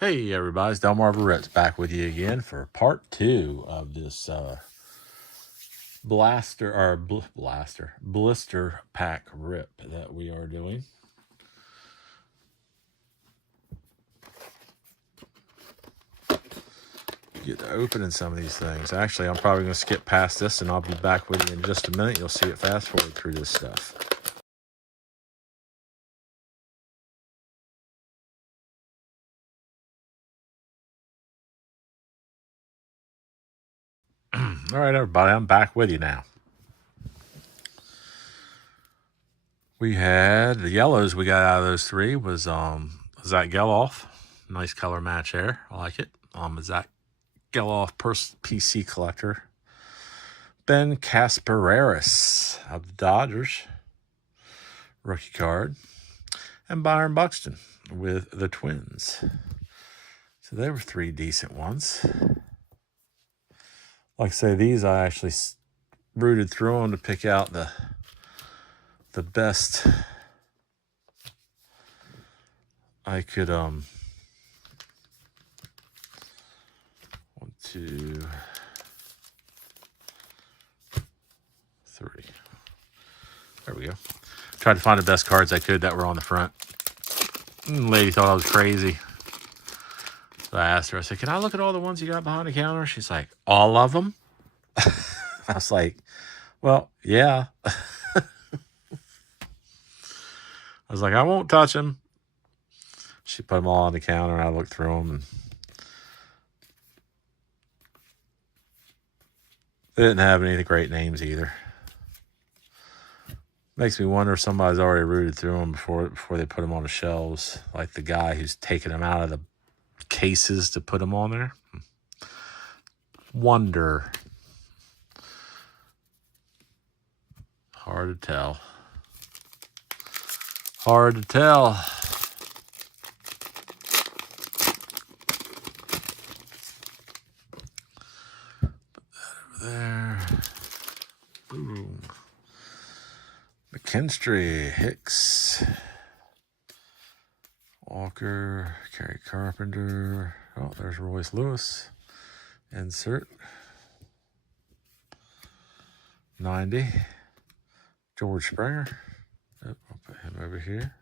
Hey everybody, it's Delmarva Ritz back with you again for part 2 of this blister pack rip that we are doing. Get to opening some of these things. Actually, I'm probably going to skip past this and I'll be back with you in just a minute. You'll see it fast forward through this stuff. All right, everybody, I'm back with you now. We had the yellows we got out of those three was Zach Geloff. Nice color match there. I like it. Zach Geloff PC collector. Ben Kaspareris of the Dodgers. Rookie card. And Byron Buxton with the Twins. So they were three decent ones. Like I say, these I actually rooted through them to pick out the best I could 1, 2, 3. There we go. Tried to find the best cards I could that were on the front. The lady thought I was crazy. So I asked her, I said, can I look at all the ones you got behind the counter? She's like, all of them? I was like, well, yeah. I was like, I won't touch them. She put them all on the counter, and I looked through them, and they didn't have any great names either. Makes me wonder if somebody's already rooted through them before they put them on the shelves, like the guy who's taking them out of the cases to put them on there. Wonder. Hard to tell. Hard to tell. Put that over there. Boom. McKinstry, Hicks, Walker, Kerry Carpenter. Oh, there's Royce Lewis. Insert. 90. George Springer. Oh, I'll put him over here.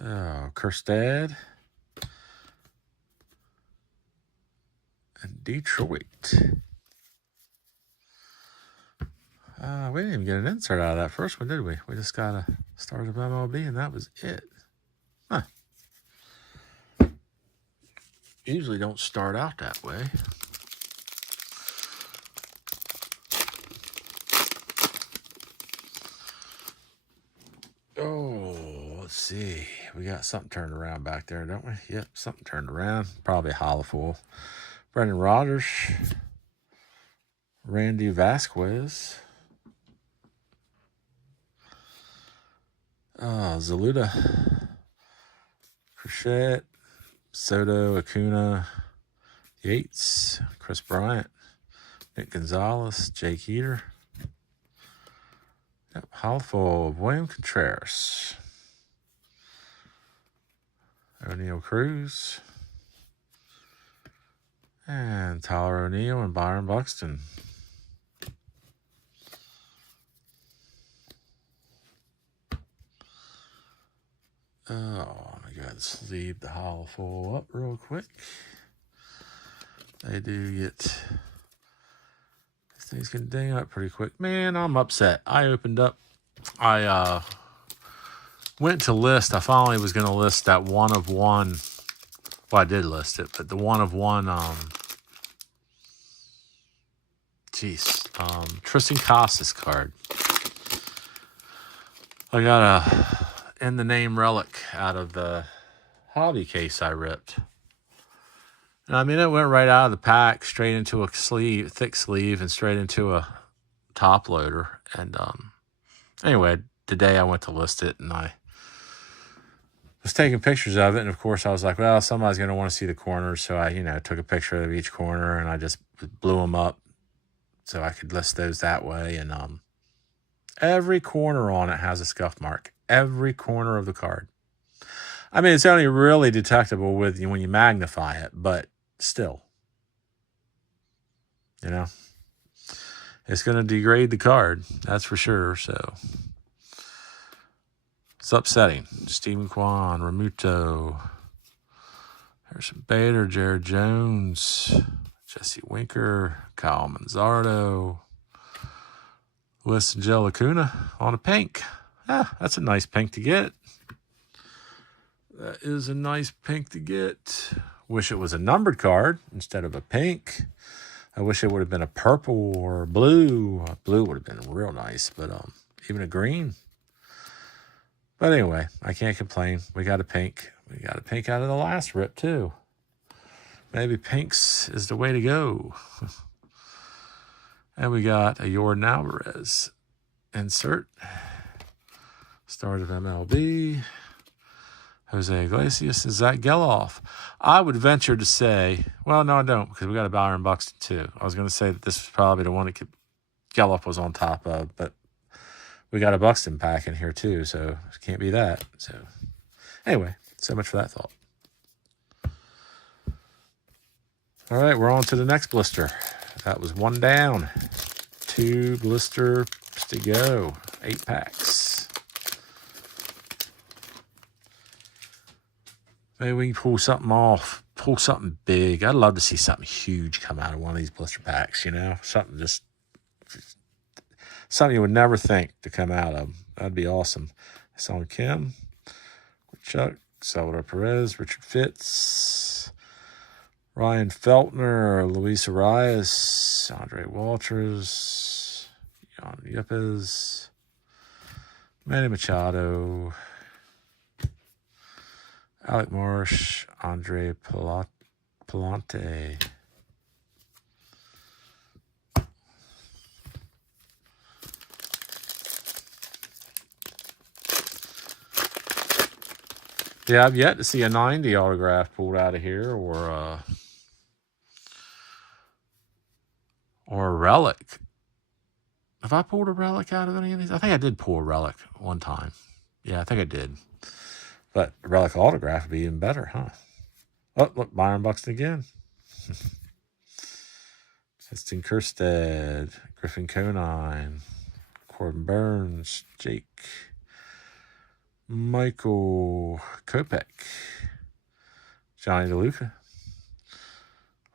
Oh, Kerstad. And Detroit. We didn't even get an insert out of that first one, did we? We just got a start of MLB, and that was it. Huh. Usually don't start out that way. Oh, let's see. We got something turned around back there, don't we? Yep, something turned around. Probably HOLOFOIL. Brendan Rodgers. Randy Vasquez. Zaluda. Crochet. Soto, Acuna, Yates, Chris Bryant, Nick Gonzalez, Jake Eater. Yep, HOLOFOIL of William Contreras. O'Neill Cruz. And Tyler O'Neill and Byron Buxton. Oh my God, let's leave the HOLOFOIL up real quick. They do get, these things can ding up pretty quick. Man, I'm upset. I went to list. I finally was going to list that 1 of 1. Well, I did list it, but the 1 of 1, Tristan Casas card. I got a in the name relic out of the hobby case I ripped. And I mean, it went right out of the pack, straight into a thick sleeve, and straight into a top loader. And anyway, today I went to list it, and I was taking pictures of it. And of course, I was like, well, somebody's going to want to see the corners. So I, took a picture of each corner, and I just blew them up so I could list those that way. And every corner on it has a scuff mark. Every corner of the card. I mean, it's only really detectable with when you magnify it, but still, you know, it's going to degrade the card. That's for sure. So it's upsetting. Stephen Kwan, Ramuto, Harrison Bader, Jared Jones, Jesse Winker, Kyle Manzardo, Luis and Joe Lacuna on a pink. Ah, that's a nice pink to get. That is a nice pink to get. Wish it was a numbered card instead of a pink. I wish it would have been a purple or blue. Blue would have been real nice, but even a green. But anyway, I can't complain. We got a pink. We got a pink out of the last rip, too. Maybe pinks is the way to go. And we got a Jordan Alvarez insert. Start of MLB. Jose Iglesias and Zach Geloff. I would venture to say, well, no, I don't, because we got a Byron Buxton too. I was going to say that this was probably the one that Geloff was on top of, but we got a Buxton pack in here too, so it can't be that. So anyway, so much for that thought. All right, we're on to the next blister. That was one down. 2 blisters to go. 8 packs. Maybe we can pull something off, pull something big. I'd love to see something huge come out of one of these blister packs, you know? Something something you would never think to come out of. That'd be awesome. Son Kim, Chuck, Salvador Perez, Richard Fitz, Ryan Feltner, Luis Arias, Andre Walters, Jan Yepes, Manny Machado, Alec Marsh, Andre Palante. Yeah, I've yet to see a 90 autograph pulled out of here or a relic. Have I pulled a relic out of any of these? I think I did pull a relic one time. Yeah, I think I did. But a relic autograph would be even better, huh? Oh, look, Byron Buxton again. Justin Kerstead, Griffin Conine, Corbin Burns, Jake, Michael Kopech, Johnny DeLuca,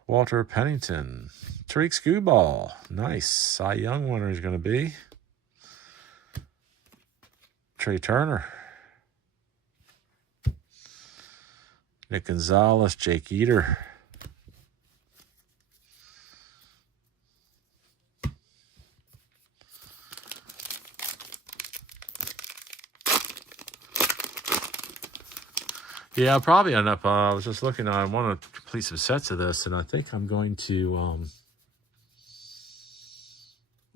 Walter Pennington, Tariq Skubal. Nice. Cy Young winner is going to be Trey Turner, Nick Gonzalez, Jake Eater, yeah, I'll probably end up, I was just looking, I want to complete some sets of this, and I think I'm going to,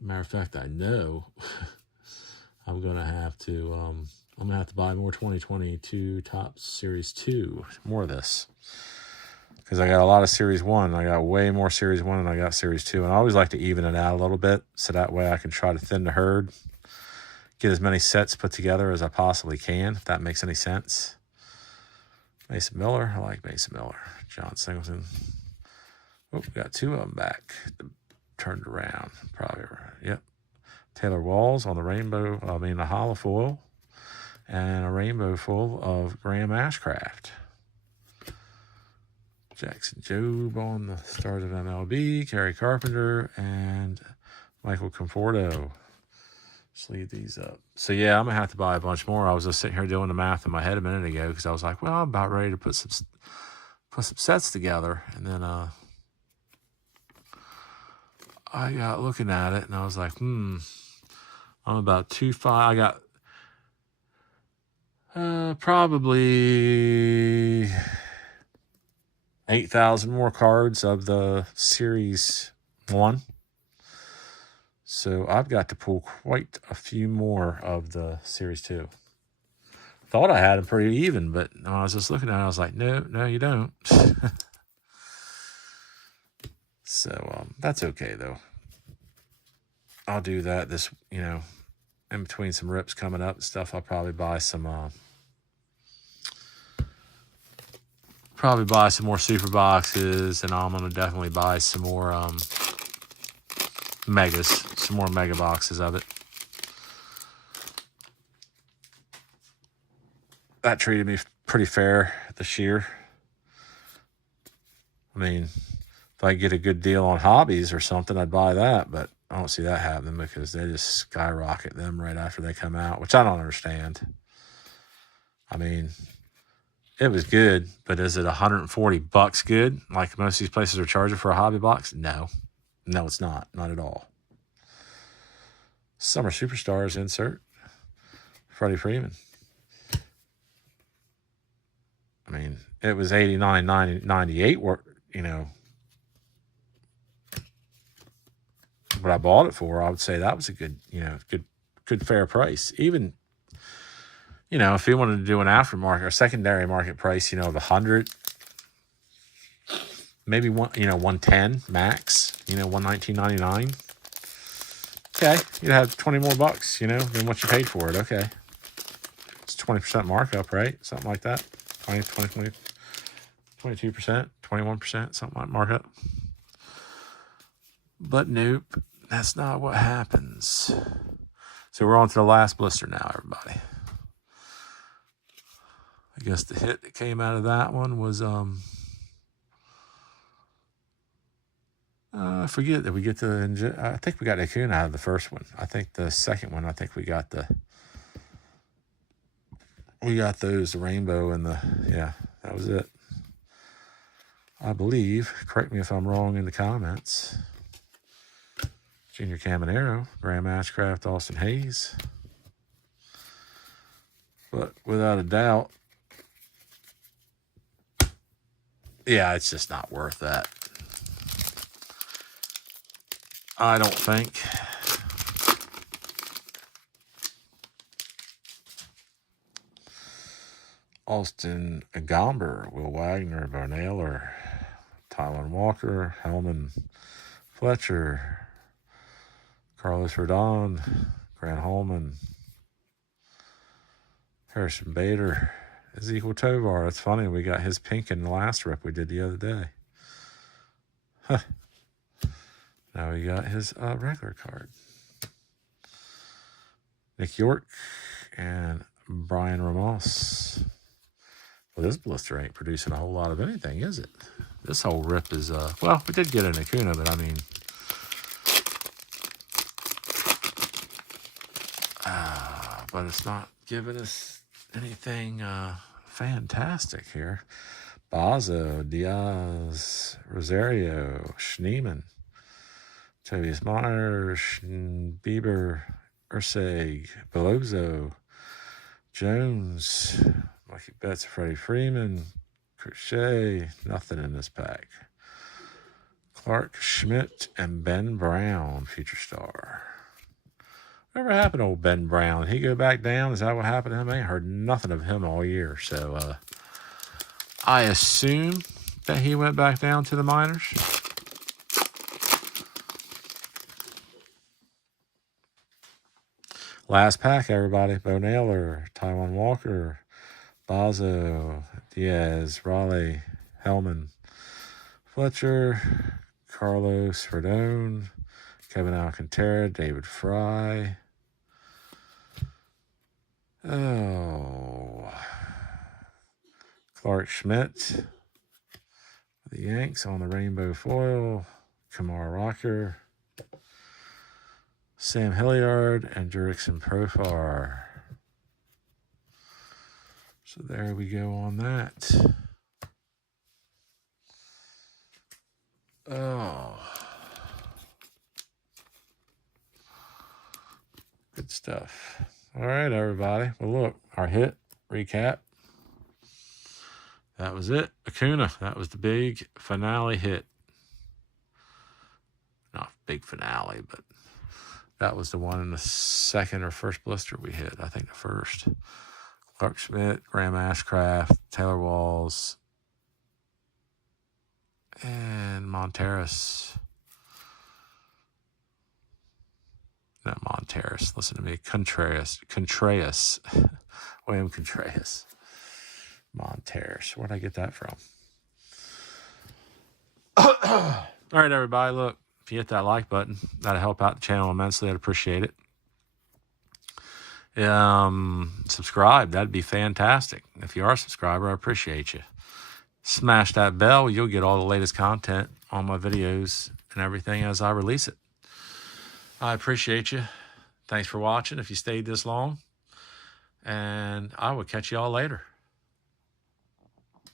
matter of fact, I know I'm going to have to, I'm going to have to buy more 2022 TOPPS Series 2, more of this. Because I got a lot of Series 1. I got way more Series 1 than I got Series 2. And I always like to even it out a little bit, so that way I can try to thin the herd. Get as many sets put together as I possibly can, if that makes any sense. Mason Miller. I like Mason Miller. John Singleton. Oh, we got 2 of them back. Turned around. Probably, yep. Taylor Walls on the rainbow, the holofoil. And a rainbow full of Graham Ashcraft. Jackson Jobe on the stars of MLB. Kerry Carpenter and Michael Conforto. Just leave these up. So, yeah, I'm going to have to buy a bunch more. I was just sitting here doing the math in my head a minute ago because I was like, well, I'm about ready to put some sets together. And then I got looking at it, and I was like, I'm about 2.5. I got probably 8,000 more cards of the Series 1. So I've got to pull quite a few more of the Series 2. Thought I had them pretty even, but when I was just looking at it, I was like, no, you don't. So that's okay, though. I'll do that this, in between some rips coming up and stuff. I'll probably buy some probably buy some more super boxes, and I'm gonna definitely buy some more megas, some more mega boxes of it. That treated me pretty fair this year. I mean, if I get a good deal on hobbies or something, I'd buy that, but I don't see that happening because they just skyrocket them right after they come out, which I don't understand. I mean, it was good, but is it $140 good like most of these places are charging for a hobby box? No. No, it's not. Not at all. Summer Superstars insert. Freddie Freeman. I mean, it was $89.98, you know, what I bought it for. I would say that was a good, you know, good fair price. Even, you know, if you wanted to do an aftermarket or secondary market price, you know, of 100, maybe $110 max, you know, $119.99. Okay, you'd have 20 more bucks, you know, than what you paid for it. Okay, it's 20% markup, right? Something like that. 22%, 21%, something like markup. But nope, that's not what happens. So we're on to the last blister now, everybody. I guess the hit that came out of that one was I forget that we get the. I think we got the Acuna out of the first one. I think the second one. I think we got the. We got those, the rainbow and the, yeah, that was it. I believe. Correct me if I'm wrong in the comments. Junior Caminero, Graham Ashcraft, Austin Hayes. But without a doubt, yeah, it's just not worth that. I don't think. Austin Gomber, Will Wagner, Barnaylor, Tyler Walker, Hellman, Fletcher, Carlos Rodon, Grant Holman, Harrison Bader, Ezekiel Tovar. It's funny, we got his pink in the last rip we did the other day. Huh. Now we got his regular card. Nick York and Brian Ramos. Well, this blister ain't producing a whole lot of anything, is it? This whole rip is, well, we did get an Acuna, but I mean, but it's not giving us anything fantastic here. Bazo, Diaz, Rosario, Schneemann, Tobias Myers, Bieber, Urseg, Belozo, Jones, Mikey Betts, Freddie Freeman, Crochet, nothing in this pack. Clark Schmidt and Ben Brown, future star. Whatever happened to old Ben Brown? Did he go back down? Is that what happened to him? I ain't heard nothing of him all year. So I assume that he went back down to the minors. Last pack, everybody. Bo Naylor, Taiwan Walker, Bazo, Diaz, Raleigh, Hellman, Fletcher, Carlos Rodon, Kevin Alcantara, David Fry. Oh, Clark Schmidt, the Yanks on the rainbow foil, Kamar Rocker, Sam Hilliard, and Jurickson Profar. So there we go on that. Oh, good stuff. All right, everybody. Well, look, our hit recap. That was it. Acuna. That was the big finale hit. Not big finale, but that was the one in the second or first blister we hit. I think the first. Clark Schmidt, Graham Ashcraft, Taylor Walls, and Monteris. Not Monteris. Listen to me. Contreras. William Contreras. Monteris. Where'd I get that from? All right, everybody, look, if you hit that like button, that'll help out the channel immensely. I'd appreciate it. Subscribe, that'd be fantastic. If you are a subscriber, I appreciate you. Smash that bell, you'll get all the latest content on my videos and everything as I release it. I appreciate you. Thanks for watching if you stayed this long, and I will catch you all later.